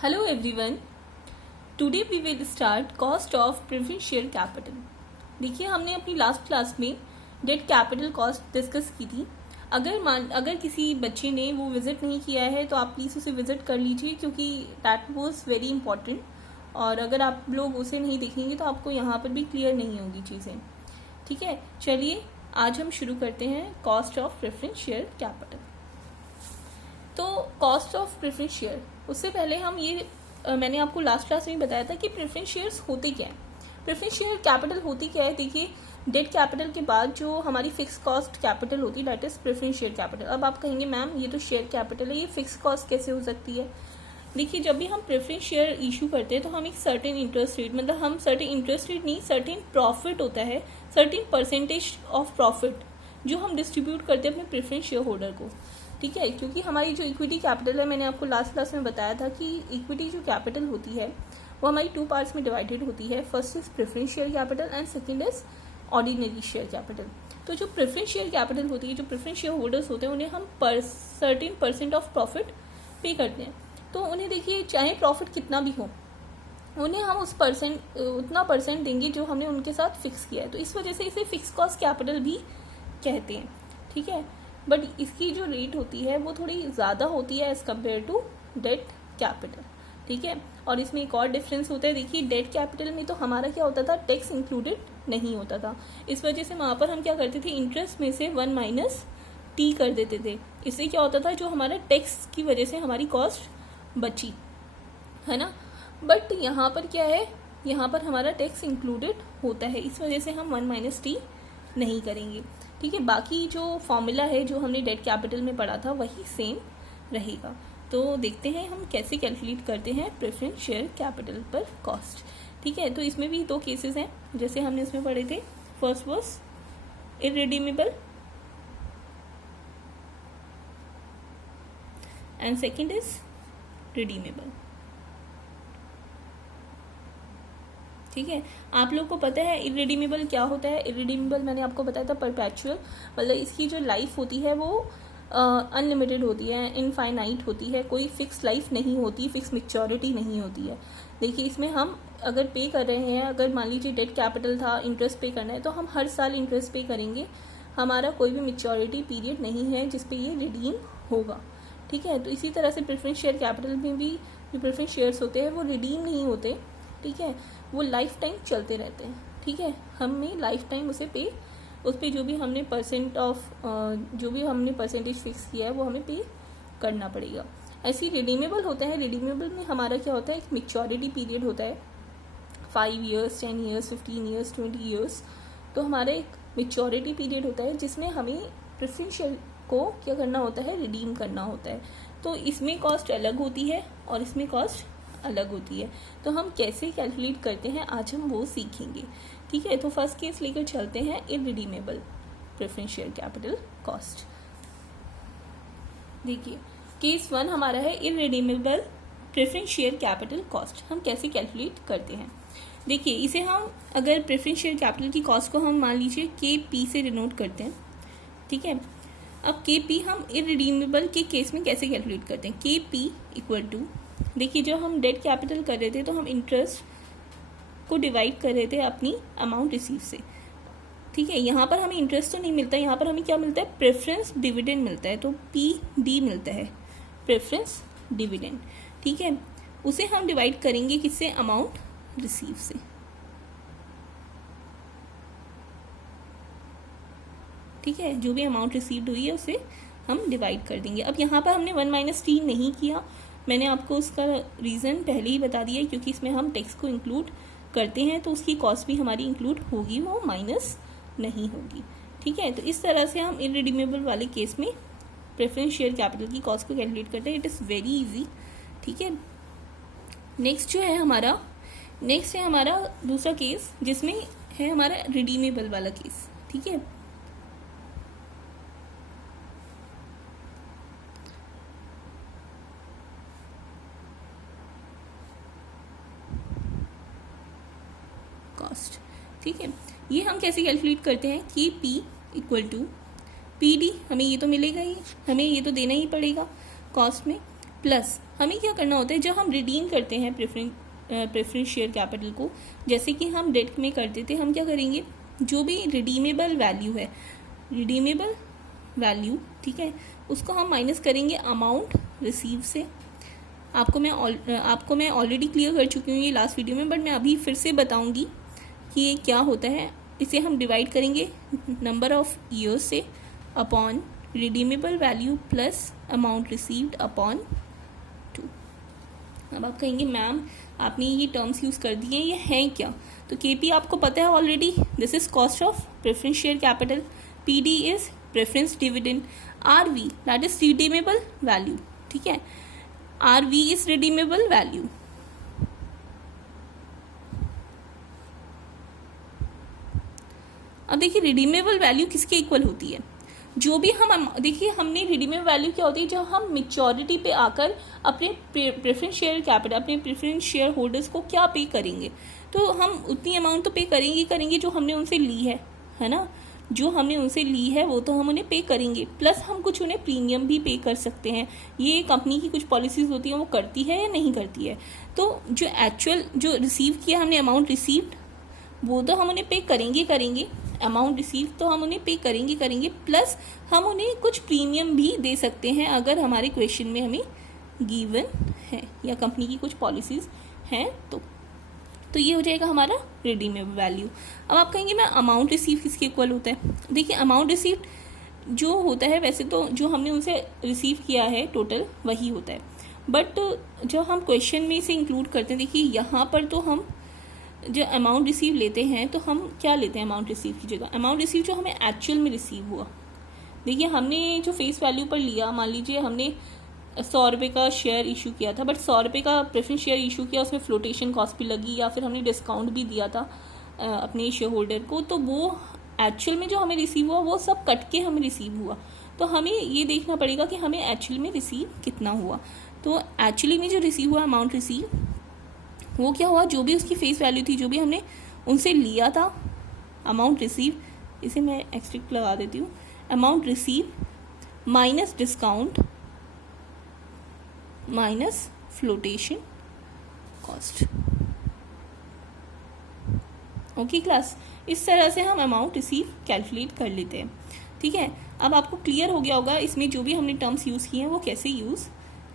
Hello everyone. Today we will start cost of preference share capital. देखिए हमने अपनी last class में debt capital cost discuss की थी. अगर किसी बच्चे ने वो विज़िट नहीं किया है तो आप प्लीज़ उसे विज़िट कर लीजिए क्योंकि दैट वाज वेरी इंपॉर्टेंट. और अगर आप लोग उसे नहीं देखेंगे तो आपको यहाँ पर भी क्लियर नहीं होगी चीज़ें. ठीक है, चलिए आज हम शुरू करते हैं cost of preference share capital. तो कॉस्ट ऑफ प्रेफरेंस शेयर, उससे पहले हम मैंने आपको लास्ट क्लास में बताया था कि प्रेफरेंस शेयर्स होते क्या हैं. प्रेफरेंस शेयर कैपिटल होती क्या है. देखिए डेट कैपिटल के बाद जो हमारी फिक्स कॉस्ट कैपिटल होती है that is preference share capital. अब आप कहेंगे मैम ये तो शेयर कैपिटल है, ये फिक्स कॉस्ट कैसे हो सकती है. देखिए जब भी हम प्रेफरेंस शेयर इशू करते हैं तो हम एक सर्टेन इंटरेस्ट रेट, मतलब हम सर्टेन इंटरेस्ट रेट नहीं, सर्टेन प्रॉफिट होता है, सर्टेन परसेंटेज ऑफ प्रॉफिट जो हम डिस्ट्रीब्यूट करते हैं अपने प्रेफरेंस शेयर होल्डर को. ठीक है, क्योंकि हमारी जो इक्विटी कैपिटल है, मैंने आपको लास्ट क्लास में बताया था कि इक्विटी जो कैपिटल होती है वो हमारी 2 पार्ट्स में डिवाइडेड होती है. First is preference share capital and second is ordinary share capital. तो जो प्रेफरेंस शेयर कैपिटल होती है, जो प्रेफरेंस शेयर होल्डर्स होते हैं, उन्हें हम सर्टेन परसेंट ऑफ प्रॉफिट पे करते हैं. तो उन्हें देखिए चाहे प्रॉफिट कितना भी हो, उन्हें हम उतना परसेंट देंगे जो हमने उनके साथ फिक्स किया है. तो इस वजह से इसे फिक्स कॉस्ट कैपिटल भी कहते हैं. ठीक है, बट इसकी जो रेट होती है वो थोड़ी ज़्यादा होती है as compare to debt capital. ठीक है, और इसमें एक और डिफरेंस होता है. देखिए डेट कैपिटल में तो हमारा क्या होता था, टैक्स इंक्लूडेड नहीं होता था. इस वजह से वहाँ पर हम क्या करते थे, इंटरेस्ट में से 1 माइनस टी कर देते थे. इससे क्या होता था, जो हमारा टैक्स की वजह से हमारी कॉस्ट बची है ना. बट यहाँ पर क्या है, यहाँ पर हमारा टैक्स इंक्लूडेड होता है, इस वजह से हम 1 माइनस टी नहीं करेंगे. ठीक है, बाकी जो फॉर्मूला है जो हमने डेट कैपिटल में पढ़ा था वही सेम रहेगा. तो देखते हैं हम कैसे कैलकुलेट करते हैं प्रेफरेंस शेयर कैपिटल पर कॉस्ट. ठीक है, तो इसमें भी 2 केसेस हैं जैसे हमने इसमें पढ़े थे. First was irredeemable and second is redeemable. ठीक है, आप लोग को पता है इररिडीमेबल क्या होता है. इररिडीमेबल मैंने आपको बताया था परपेचुअल, मतलब इसकी जो लाइफ होती है वो अनलिमिटेड होती है, इनफाइनाइट होती है, कोई फिक्स लाइफ नहीं होती, फिक्स मैच्योरिटी नहीं होती है. देखिए इसमें हम अगर पे कर रहे हैं, अगर मान लीजिए डेट कैपिटल था, इंटरेस्ट पे करना है, तो हम हर साल इंटरेस्ट पे करेंगे. हमारा कोई भी मैच्योरिटी पीरियड नहीं है जिसपे ये रिडीम होगा. ठीक है, तो इसी तरह से प्रेफरेंस शेयर कैपिटल में भी जो प्रेफरेंस शेयर्स होते हैं वो रिडीम नहीं होते. ठीक है, वो लाइफ टाइम चलते रहते हैं. ठीक है, हमें लाइफ टाइम उस पर जो भी हमने जो भी हमने परसेंटेज फिक्स किया है वो हमें पे करना पड़ेगा. ऐसे रिडीमेबल होता है. रिडीमेबल में हमारा क्या होता है, एक मैच्योरिटी पीरियड होता है, 5 ईयर्स, 10 ईयर्स, 15 ईयर्स, 20 ईयर्स. तो हमारा एक मैच्योरिटी पीरियड होता है जिसमें हमें प्रेफरेंस शेयर को क्या करना होता है, रिडीम करना होता है. तो इसमें कॉस्ट अलग होती है और इसमें कॉस्ट अलग होती है. तो हम कैसे कैलकुलेट करते हैं आज हम वो सीखेंगे. ठीक है, तो फर्स्ट केस लेकर चलते हैं, irredeemable preference share capital cost. देखिए केस 1 हमारा है irredeemable preference share capital cost. हम कैसे कैलकुलेट करते हैं. देखिए इसे हम अगर प्रेफरेंस शेयर कैपिटल की कॉस्ट को हम मान लीजिए KP से डिनोट करते हैं. ठीक है, अब KP हम इररिडीमेबल के केस में कैसे कैलकुलेट करते हैं. KP इक्वल टू, देखिए जब हम डेट कैपिटल कर रहे थे तो हम इंटरेस्ट को डिवाइड कर रहे थे अपनी अमाउंट रिसीव से. ठीक है, यहाँ पर हमें इंटरेस्ट तो नहीं मिलता, यहाँ पर हमें क्या मिलता है, प्रेफरेंस डिविडेंड मिलता है. तो PD मिलता है, प्रेफरेंस डिविडेंड. ठीक है, उसे हम डिवाइड करेंगे किससे, अमाउंट रिसीव से. ठीक है, जो भी अमाउंट रिसीव्ड हुई है उसे हम डिवाइड कर देंगे. अब यहाँ पर हमने 1 माइनस टी नहीं किया, मैंने आपको उसका रीज़न पहले ही बता दिया है, क्योंकि इसमें हम टैक्स को इंक्लूड करते हैं तो उसकी कॉस्ट भी हमारी इंक्लूड होगी, वो माइनस नहीं होगी. ठीक है, तो इस तरह से हम इररिडीमेबल वाले केस में प्रेफरेंस शेयर कैपिटल की कॉस्ट को कैलकुलेट करते हैं. It is very easy. ठीक है, नेक्स्ट है हमारा दूसरा केस जिसमें है हमारा रिडीमेबल वाला केस. ठीक है, कॉस्ट. ठीक है, ये हम कैसे कैलकुलेट करते हैं कि P इक्वल टू PD, हमें ये तो मिलेगा ही, हमें ये तो देना ही पड़ेगा कॉस्ट में, प्लस हमें क्या करना होता है, जब हम रिडीम करते हैं प्रेफरेंस शेयर कैपिटल को, जैसे कि हम डेट में करते थे, हम क्या करेंगे, जो भी रिडीमेबल वैल्यू है, रिडीमेबल वैल्यू, ठीक है, उसको हम माइनस करेंगे अमाउंट रिसीव से। आपको मैं ऑलरेडी क्लियर कर चुकी हूँ ये लास्ट वीडियो में, बट मैं अभी फिर से बताऊँगी कि ये क्या होता है। इसे हम डिवाइड करेंगे नंबर ऑफ ईयर्स से upon redeemable value plus amount received upon 2। अब आप कहेंगे मैम आपने ये टर्म्स यूज़ कर दिए, ये हैं क्या? तो केपी आपको पता है already, this is cost of preference share capital, PD is preference dividend, RV that is redeemable value, ठीक है, आरवी इज रिडीमेबल वैल्यू। अब देखिए रिडीमेबल वैल्यू किसके इक्वल होती है, जो भी हम देखिए हमने रिडीमेबल वैल्यू क्या होती है, जब हम मेच्योरिटी पे आकर अपने प्रेफरेंस शेयर कैपिटल, अपने प्रेफरेंस शेयर होल्डर्स को क्या पे करेंगे, तो हम उतनी अमाउंट तो पे करेंगे जो हमने उनसे ली है ना, जो हमने उनसे ली है वो तो हम उन्हें पे करेंगे, प्लस हम कुछ उन्हें प्रीमियम भी पे कर सकते हैं। ये कंपनी की कुछ पॉलिसीज होती हैं, वो करती है या नहीं करती है। तो जो एक्चुअल जो रिसीव किया हमने अमाउंट रिसीव्ड, वो तो हम उन्हें पे करेंगे, अमाउंट रिसीव तो हम उन्हें पे करेंगे, प्लस हम उन्हें कुछ प्रीमियम भी दे सकते हैं अगर हमारे क्वेश्चन में हमें गिवन है या कंपनी की कुछ पॉलिसीज हैं तो ये हो जाएगा हमारा रिडीमेबल वैल्यू। अब आप कहेंगे मैं अमाउंट रिसीव किसके इक्वल होता है? देखिए अमाउंट रिसीव जो होता है वैसे तो जो हमने उनसे रिसीव किया है टोटल वही होता है, बट जब हम क्वेश्चन में इसे इंक्लूड करते हैं, देखिए यहाँ पर तो हम जो अमाउंट रिसीव लेते हैं तो हम क्या लेते हैं अमाउंट रिसीव की जगह, अमाउंट रिसीव जो हमें एक्चुअल में रिसीव हुआ। देखिए हमने जो फेस वैल्यू पर लिया, मान लीजिए हमने 100 रुपये का शेयर इशू किया था, बट 100 रुपये का प्रेफरेंस शेयर इशू किया, उसमें फ्लोटेशन कॉस्ट भी लगी या फिर हमने डिस्काउंट भी दिया था अपने शेयर होल्डर को, तो वो एक्चुअल में जो हमें रिसीव हुआ वो सब कट के हमें रिसीव हुआ। तो हमें ये देखना पड़ेगा कि हमें एक्चुअल में रिसीव कितना हुआ। तो एक्चुअली में जो रिसीव हुआ अमाउंट रिसीव वो क्या हुआ, जो भी उसकी फेस वैल्यू थी, जो भी हमने उनसे लिया था, अमाउंट रिसीव, इसे मैं एक्सट्रिक्ट लगा देती हूँ, amount receive minus discount minus flotation cost. Okay class, इस तरह से हम अमाउंट रिसीव कैलकुलेट कर लेते हैं, ठीक है। अब आपको क्लियर हो गया होगा इसमें जो भी हमने टर्म्स यूज़ किए हैं वो कैसे यूज़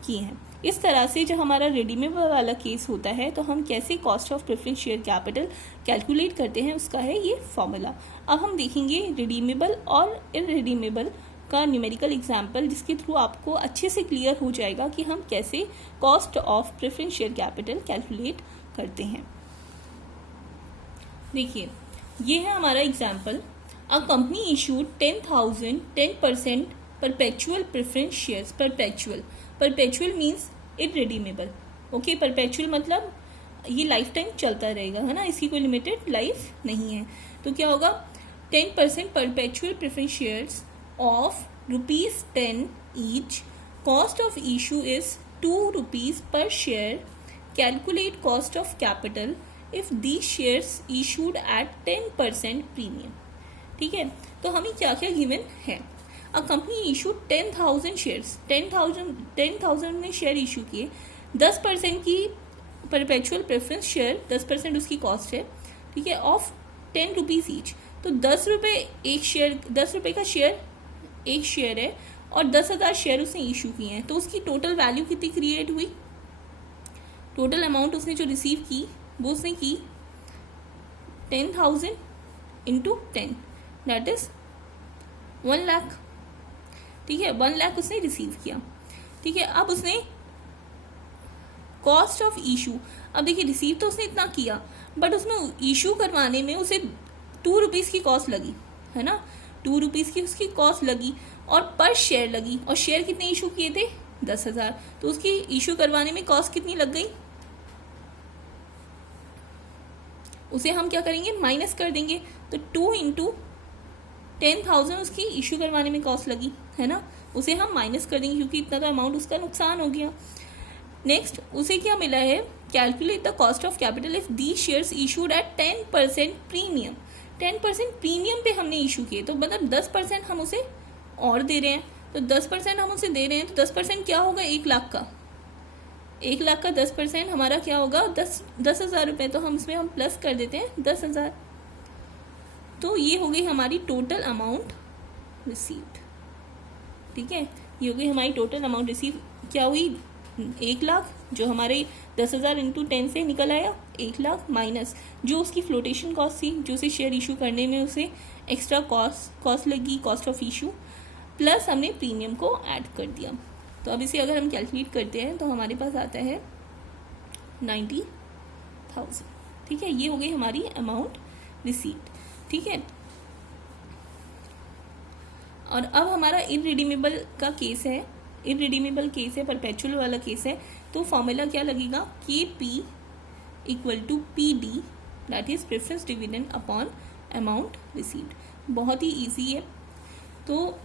किए हैं। इस तरह से जब हमारा रिडीमेबल वाला केस होता है तो हम कैसे cost of preference share capital calculate करते हैं, उसका है ये फॉर्मूला। अब हम देखेंगे रिडीमेबल और इररिडीमेबल का न्यूमेरिकल एग्जाम्पल, जिसके थ्रू आपको अच्छे से क्लियर हो जाएगा कि हम कैसे cost of preference share capital calculate करते हैं। देखिए ये है हमारा example, a company issued 10% perpetual preference shares. Perpetual means irredeemable, okay. Perpetual मतलब ये लाइफ टाइम चलता रहेगा, है ना, इसकी कोई लिमिटेड लाइफ नहीं है। तो क्या होगा, 10% perpetual preference shares of ₹10 each, cost of issue is ₹2 per share, calculate cost of capital if the shares issued at 10% premium. ठीक है, तो हमें क्या क्या गिवन है। अ कंपनी इशू 10,000 शेयर्स, 10,000 ने शेयर इशू किए, 10% की परपेचुअल प्रेफरेंस शेयर, 10% उसकी कॉस्ट है, ठीक है, ऑफ ₹10 ईच। तो 10 रुपये एक शेयर, 10 रुपये का शेयर एक शेयर है और 10,000 शेयर उसने इशू किए हैं, तो उसकी टोटल वैल्यू कितनी क्रिएट हुई, टोटल अमाउंट उसने जो रिसीव की वो उसने की 10,000 इंटू 10, दैट इज 1 लाख। ठीक है, 1 लाख उसने रिसीव किया। ठीक है, अब उसने कॉस्ट ऑफ इशू, अब देखिए रिसीव तो उसने इतना किया, बट उसमें इशू करवाने में उसे ₹2 की कॉस्ट लगी, है ना, ₹2 की उसकी कॉस्ट लगी और पर शेयर लगी, और शेयर कितने इशू किए थे, 10,000, तो उसकी इशू करवाने में कॉस्ट कितनी लग गई, उसे हम क्या करेंगे, माइनस कर देंगे। तो 2 इंटू 10,000 उसकी इशू करवाने में कॉस्ट लगी, है ना, उसे हम माइनस कर देंगे क्योंकि इतना तो अमाउंट उसका नुकसान हो गया। नेक्स्ट उसे क्या मिला है, calculate the cost of capital if the shares issued at 10% premium. 10% premium पे हमने इशू किए, तो मतलब 10% हम उसे और दे रहे हैं, तो 10% हम उसे दे रहे हैं, तो 10% क्या होगा, 1 लाख का, 1 लाख का 10% हमारा क्या होगा, 10,000 रुपये। तो हम इसमें प्लस कर देते हैं 10,000। तो ये हो गई हमारी टोटल अमाउंट रिसीव्ड। ठीक है, ये हो गई हमारी टोटल अमाउंट रिसीव। क्या हुई, 1 लाख, जो हमारे 10,000 इंटू 10 से निकल आया 1 लाख, माइनस जो उसकी फ्लोटेशन कॉस्ट थी, जो उसे शेयर इशू करने में उसे एक्स्ट्रा कॉस्ट लगी, कॉस्ट ऑफ इशू, प्लस हमने प्रीमियम को ऐड कर दिया। तो अब इसे अगर हम कैलकुलेट करते हैं तो हमारे पास आता है 90,000। ठीक है, ये हो गई हमारी अमाउंट रिसीव्ड। ठीक है, और अब हमारा इनरिडीमेबल का केस है, इनरिडीमेबल केस है, परपेचुअल वाला केस है। तो फॉर्मूला क्या लगेगा, KP equal to PD, that is preference dividend upon amount received. बहुत ही इजी है। तो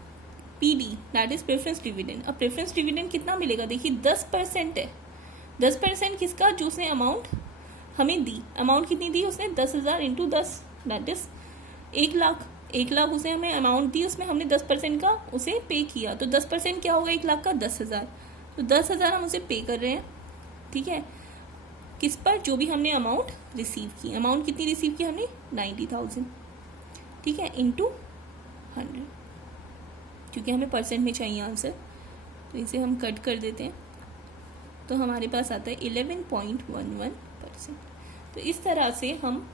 PD that is preference dividend. अब प्रेफरेंस डिविडेंड कितना मिलेगा, देखिए 10% है। 10% किसका, जो उसने अमाउंट हमें दी। अमाउंट कितनी दी उसने, 10,000 into 10 that is 1 lakh. 1 lakh उसे हमें अमाउंट दी, उसमें हमने 10% का उसे पे किया। तो 10% क्या होगा 1 लाख का, 10,000। तो 10,000 हम उसे पे कर रहे हैं। ठीक है, किस पर, जो भी हमने अमाउंट रिसीव की। अमाउंट कितनी रिसीव की हमने, 90,000। ठीक है, इंटू 100, क्योंकि हमें परसेंट में चाहिए आंसर, तो इसे हम कट कर देते हैं। तो हमारे पास आता है 11.11%। तो इस तरह से हम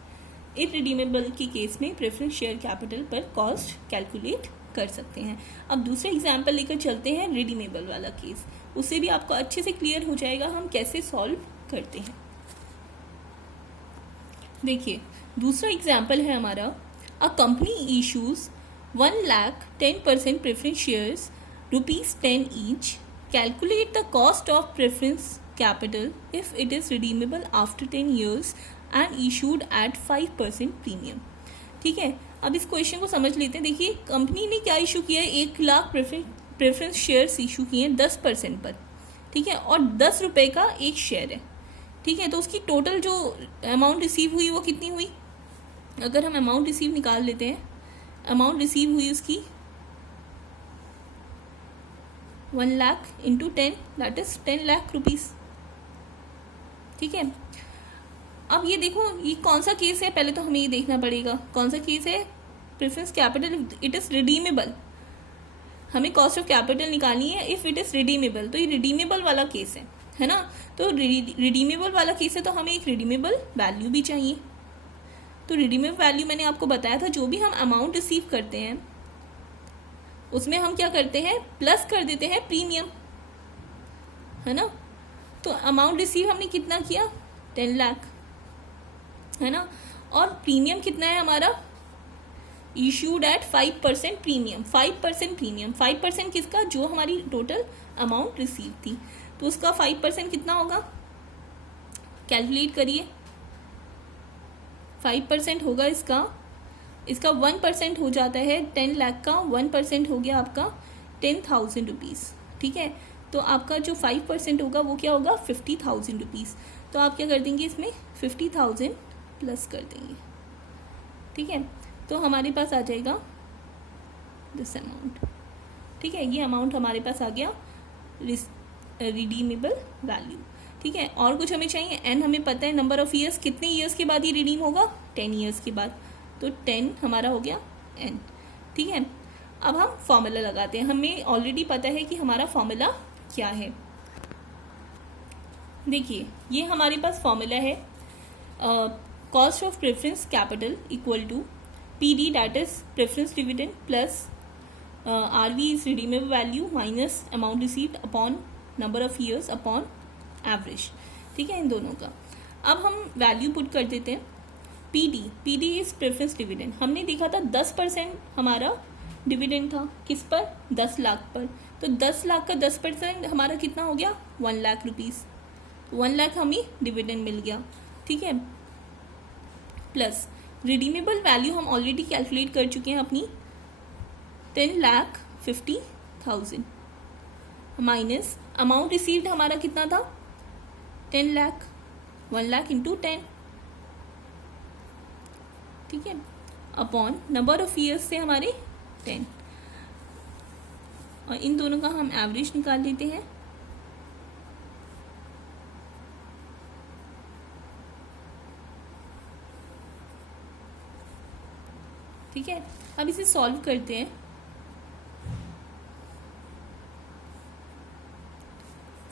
इररिडीमेबल के केस में प्रेफरेंस शेयर कैपिटल पर कॉस्ट कैलकुलेट कर सकते हैं। अब दूसरा एग्जाम्पल लेकर चलते हैं, रिडीमेबल वाला केस। उससे भी आपको अच्छे से क्लियर हो जाएगा हम कैसे सॉल्व करते हैं। देखिए, दूसरा एग्जाम्पल है हमारा, a company issues 1 lakh 10% preference shares ₹10 each. Calculate the cost of preference capital if it is redeemable after 10 years and issued at 5% premium. ठीक है, अब इस क्वेश्चन को समझ लेते हैं। देखिए, कंपनी ने क्या इशू किया है, 1 लाख प्रेफरेंस शेयर्स इशू किए हैं 10% पर। ठीक है, और 10 रुपये का एक शेयर है। ठीक है, तो उसकी टोटल जो अमाउंट रिसीव हुई वो कितनी हुई, अगर हम अमाउंट रिसीव निकाल लेते हैं, अमाउंट रिसीव हुई उसकी 1 lakh into 10 that is 10 lakh rupees. ठीक है, अब ये देखो ये कौन सा केस है, पहले तो हमें ये देखना पड़ेगा कौन सा केस है, preference capital it is redeemable. हमें कॉस्ट ऑफ कैपिटल निकालनी है इफ इट इज रिडीमेबल, तो ये रिडीमेबल वाला केस है ना। तो रिडीमेबल वाला केस है तो हमें एक रिडीमेबल वैल्यू भी चाहिए। तो रिडीमेबल वैल्यू मैंने आपको बताया था, जो भी हम अमाउंट रिसीव करते हैं उसमें हम क्या करते हैं, प्लस कर देते हैं प्रीमियम, है ना। तो अमाउंट रिसीव हमने कितना किया, 10 लाख, है ना। और प्रीमियम कितना है हमारा, इशूड एट 5% प्रीमियम। 5% प्रीमियम, 5% किसका, जो हमारी टोटल अमाउंट रिसीव थी। तो उसका 5% कितना होगा, कैलकुलेट करिए। 5% होगा इसका 1% हो जाता है 10 लाख का, 1% हो गया आपका 10,000 रुपीज़। ठीक है, तो आपका जो 5% होगा वो क्या होगा, 50,000 रुपीज़। तो आप क्या कर देंगे, इसमें 50,000 प्लस कर देंगे। ठीक है, तो हमारे पास आ जाएगा दिस अमाउंट। ठीक है, ये अमाउंट हमारे पास आ गया रिडीमेबल वैल्यू। ठीक है, और कुछ हमें चाहिए, एन हमें पता है नंबर ऑफ ईयर्स, कितने ईयर्स के बाद ये रिडीम होगा, 10 ईयर्स के बाद। तो 10 हमारा हो गया एन। ठीक है, अब हम फॉर्मूला लगाते हैं। हमें ऑलरेडी पता है कि हमारा फॉर्मूला क्या है। देखिए, ये हमारे पास फॉर्मूला है, cost of preference capital equal to PD that is preference dividend plus RV is redeemable value minus amount received upon number of years upon average. ठीक है, इन दोनों का अब हम वैल्यू पुट कर देते हैं। PD इज प्रेफरेंस डिविडेंड, हमने देखा था 10% हमारा डिविडेंड था, किस पर, 10 लाख पर। तो 10 लाख का 10% हमारा कितना हो गया, 1 लाख रुपीज़। 1 लाख हमें डिविडेंड मिल गया। ठीक है, प्लस रिडीमेबल वैल्यू हम ऑलरेडी कैलकुलेट कर चुके हैं अपनी, 10,50,000 माइनस अमाउंट रिसीव्ड हमारा कितना था, 10 लाख, 1 लाख इंटू 10। ठीक है, अपॉन नंबर ऑफ ईयर्स से हमारे 10, और इन दोनों का हम एवरेज निकाल लेते हैं। ठीक है, अब इसे सॉल्व करते हैं।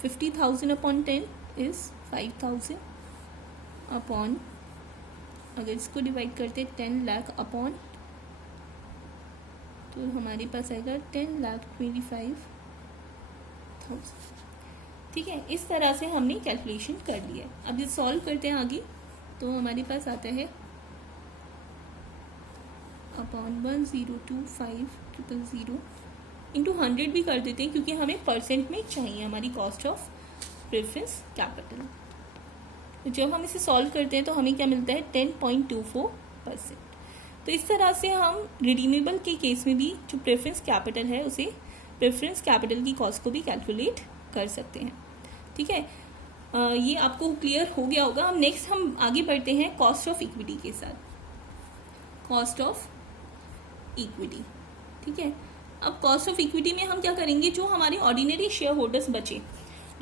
50,000 अपॉन 10 इज 5,000 अपॉन, अगर इसको डिवाइड करते हैं 10 लाख अपॉन, तो हमारे पास आएगा 10,25,000। ठीक है, इस तरह से हमने कैलकुलेशन कर लिया है। अब ये सॉल्व करते हैं आगे, तो हमारे पास आता है अपॉन 1025,000 इंटू 100 भी कर देते हैं, क्योंकि हमें परसेंट में चाहिए हमारी कॉस्ट ऑफ प्रेफरेंस कैपिटल। तो जब हम इसे सॉल्व करते हैं तो हमें क्या मिलता है 10.24%। तो इस तरह से हम रिडीमेबल के केस में भी जो प्रेफरेंस कैपिटल है उसे प्रेफरेंस कैपिटल की कॉस्ट को भी कैलकुलेट कर सकते हैं। ठीक है, ये आपको क्लियर हो गया होगा। नेक्स्ट हम आगे बढ़ते हैं कॉस्ट ऑफ इक्विटी के साथ। कॉस्ट ऑफ इक्विटी, ठीक है। अब कॉस्ट ऑफ इक्विटी में हम क्या करेंगे, जो हमारे ऑर्डिनरी शेयर होल्डर्स बचे,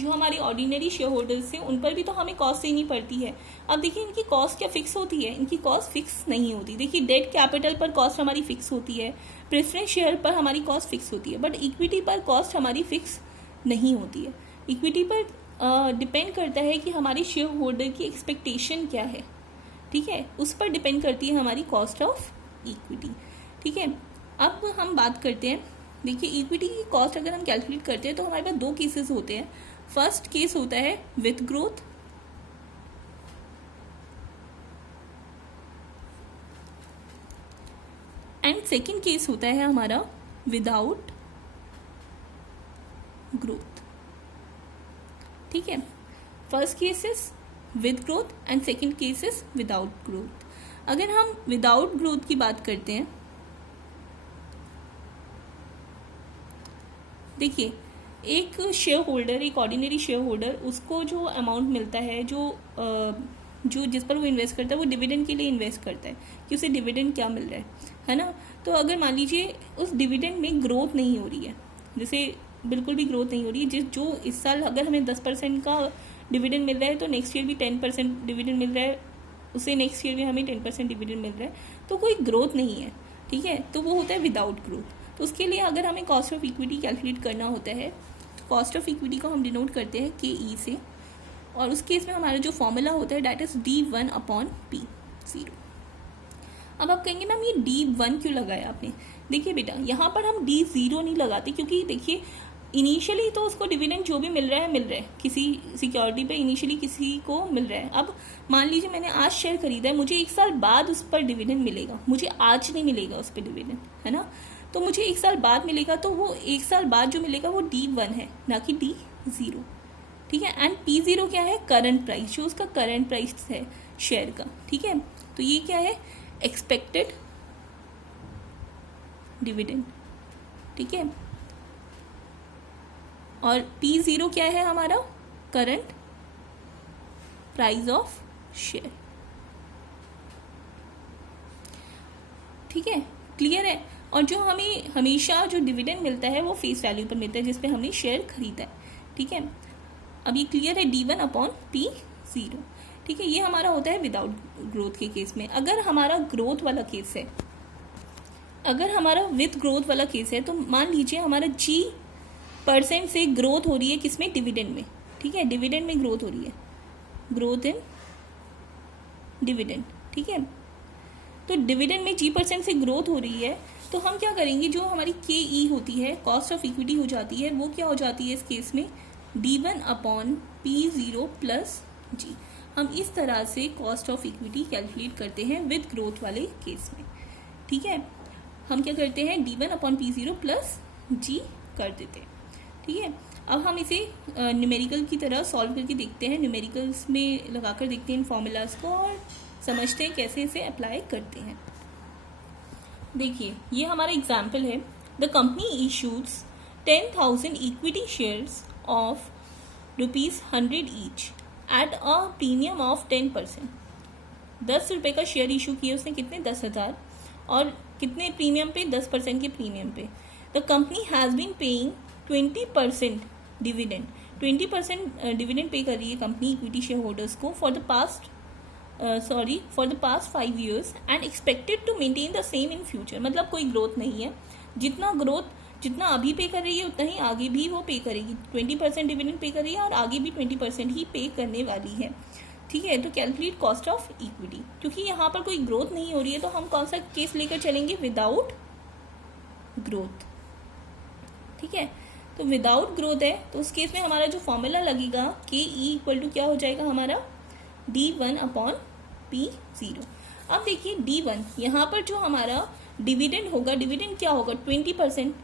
जो हमारे ऑर्डिनरी शेयर होल्डर्स हैं, उन पर भी तो हमें कॉस्ट देनी पड़ती है। अब देखिए इनकी कॉस्ट क्या फिक्स होती है, इनकी कॉस्ट फिक्स नहीं होती। देखिए डेट कैपिटल पर कॉस्ट हमारी फिक्स होती है, प्रेफरेंस शेयर पर हमारी कॉस्ट फिक्स होती है, बट इक्विटी पर कॉस्ट हमारी फिक्स नहीं होती है। इक्विटी पर डिपेंड करता है कि हमारे शेयर होल्डर की एक्सपेक्टेशन क्या है, ठीक है, उस पर डिपेंड करती है हमारी कॉस्ट ऑफ इक्विटी। ठीक है, अब हम बात करते हैं, देखिए इक्विटी की कॉस्ट अगर हम कैलकुलेट करते हैं तो हमारे पास दो केसेस होते हैं। फर्स्ट केस होता है with growth, and second case होता है हमारा विदाउट ग्रोथ। ठीक है, first case is with growth and second case is without growth. अगर हम विदाउट ग्रोथ की बात करते हैं, देखिए एक शेयर होल्डर, एक ऑर्डिनरी शेयर होल्डर, उसको जो अमाउंट मिलता है, जो जिस पर वो इन्वेस्ट करता है, वो डिविडेंड के लिए इन्वेस्ट करता है कि उसे डिविडेंड क्या मिल रहा है ना। तो अगर मान लीजिए उस डिविडेंड में ग्रोथ नहीं हो रही है, जैसे बिल्कुल भी ग्रोथ नहीं हो रही है, जो इस साल अगर हमें 10% का डिविडेंड मिल रहा है तो नेक्स्ट ईयर भी 10% डिविडेंड मिल रहा है, उसे नेक्स्ट ईयर भी हमें 10% डिविडेंड मिल रहा है, तो कोई ग्रोथ नहीं है। ठीक है, तो वो होता है विदाउट ग्रोथ। तो उसके लिए अगर हमें कॉस्ट ऑफ इक्विटी कैलकुलेट करना होता है, तो कॉस्ट ऑफ इक्विटी को हम डिनोट करते हैं KE से, और उस केस में हमारा जो फॉर्मूला होता है दैट इज D1/P0। अब आप कहेंगे मैम ये D1 क्यों लगाया आपने? देखिए बेटा, यहाँ पर हम D0 नहीं लगाते, क्योंकि देखिए इनिशियली तो उसको डिविडेंड जो भी मिल रहा है, किसी सिक्योरिटी पे इनिशियली किसी को मिल रहा है। अब मान लीजिए मैंने आज शेयर खरीदा है, मुझे 1 साल बाद उस पर डिविडेंड मिलेगा, मुझे आज नहीं मिलेगा उस पर डिविडेंड, है ना। तो मुझे 1 साल बाद मिलेगा, तो वो 1 साल बाद जो मिलेगा वो D1 है, ना कि D0। ठीक है, एंड P0 क्या है? करंट प्राइस, जो उसका करंट प्राइस है शेयर का। ठीक है, तो ये क्या है? Expected dividend. ठीक है, और P0 क्या है हमारा? Current price of share. ठीक है, क्लियर है। और जो हमें हमेशा जो डिविडेंड मिलता है वो फेस वैल्यू पर मिलता है, जिस पे हमने शेयर खरीदा है। ठीक है, अब ये क्लियर है, D1/P0। ठीक है, ये हमारा होता है विदाउट ग्रोथ के केस में। अगर हमारा ग्रोथ वाला केस है, अगर हमारा विथ ग्रोथ वाला केस है, तो मान लीजिए हमारा G% से ग्रोथ हो रही है, किसमें? डिविडेंड में। ठीक है, डिविडेंड में ग्रोथ हो रही है, ग्रोथ इन डिविडेंड। ठीक है, तो डिविडेंड में G% से ग्रोथ हो रही है, तो हम क्या करेंगे, जो हमारी KE होती है, कॉस्ट ऑफ इक्विटी हो जाती है, वो क्या हो जाती है इस केस में? D1/P0 plus G। हम इस तरह से कॉस्ट ऑफ इक्विटी कैलकुलेट करते हैं विद ग्रोथ वाले केस में। ठीक है, हम क्या करते हैं, D1/P0 प्लस G कर देते हैं। ठीक है, अब हम इसे न्यूमेरिकल की तरह सॉल्व करके देखते हैं, न्यूमेरिकल्स में लगाकर देखते हैं इन फॉर्मूलाज को और समझते हैं कैसे इसे अप्लाई करते हैं। देखिए, ये हमारा एग्जाम्पल है। The company issues 10,000 equity shares of ₹100 each at a premium of 10%। 10 रुपये का शेयर इशू किया उसने, कितने? 10,000, और कितने प्रीमियम पे? 10% के प्रीमियम पे। The company has been paying 20% dividend. 20% dividend pay कर रही है कंपनी इक्विटी शेयर होल्डर्स को for the past for the past 5 years and expected to maintain the same in future. मतलब कोई ग्रोथ नहीं है, जितना अभी पे कर रही है उतना ही आगे भी वो पे करेगी। 20% डिविडेंड पे कर रही है और आगे भी 20% ही पे करने वाली है। ठीक है, तो कैलकुलेट कॉस्ट ऑफ इक्विटी। क्योंकि यहाँ पर कोई ग्रोथ नहीं हो रही है तो हम कौन सा केस लेकर चलेंगे, विदाउट ग्रोथ। ठीक है, तो विदाउट ग्रोथ है तो उस केस में हमारा जो फॉर्मूला लगेगा के ई इक्वल टू क्या हो जाएगा हमारा D1/P0। अब देखिए D1 यहाँ पर जो हमारा डिविडेंड होगा, डिविडेंड क्या होगा 20%,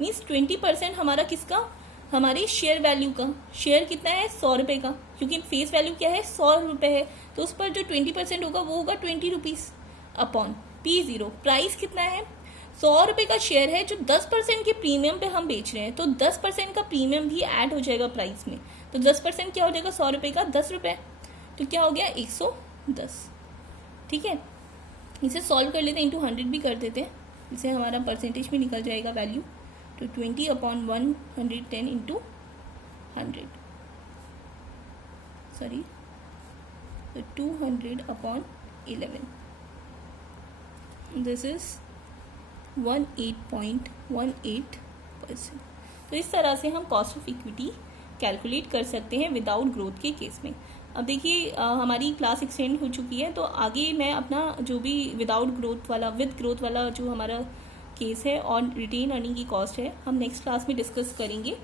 मीन्स 20% हमारा किसका, हमारे शेयर वैल्यू का। शेयर कितना है 100 रुपये का, क्योंकि फेस वैल्यू क्या है 100 रुपये है, तो उस पर जो 20% होगा वो होगा 20 रुपीज़ अपॉन P0। प्राइस कितना है 100 रुपये का शेयर है जो 10% के प्रीमियम पे हम बेच रहे हैं, तो 10% का प्रीमियम भी ऐड हो जाएगा प्राइस में। तो 10% क्या हो जाएगा 100 रुपये का 10 रुपये, तो क्या हो गया 110। ठीक है, इसे सॉल्व कर लेते हैं, इंटू 100 भी कर देते हैं, इसे हमारा परसेंटेज में निकल जाएगा वैल्यू। तो 20/110 इंटू 100, सॉरी तो 200/11, दिस इज 18.18%। तो इस तरह से हम कॉस्ट ऑफ इक्विटी कैलकुलेट कर सकते हैं विदाउट ग्रोथ के केस में। अब देखिए हमारी क्लास एक्सटेंड हो चुकी है, तो आगे मैं अपना जो भी विदाउट ग्रोथ वाला विद ग्रोथ वाला जो हमारा केस है और रिटेन अर्निंग की कॉस्ट है, हम नेक्स्ट क्लास में डिस्कस करेंगे।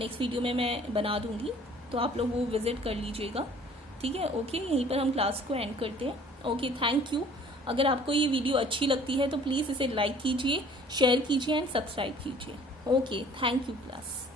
नेक्स्ट वीडियो में मैं बना दूंगी, तो आप लोग वो विजिट कर लीजिएगा। ठीक है, ओके, यहीं पर हम क्लास को एंड करते हैं। Okay, thank you. अगर आपको ये वीडियो अच्छी लगती है तो प्लीज़ इसे लाइक कीजिए, शेयर कीजिए एंड सब्सक्राइब कीजिए। Okay, thank you class.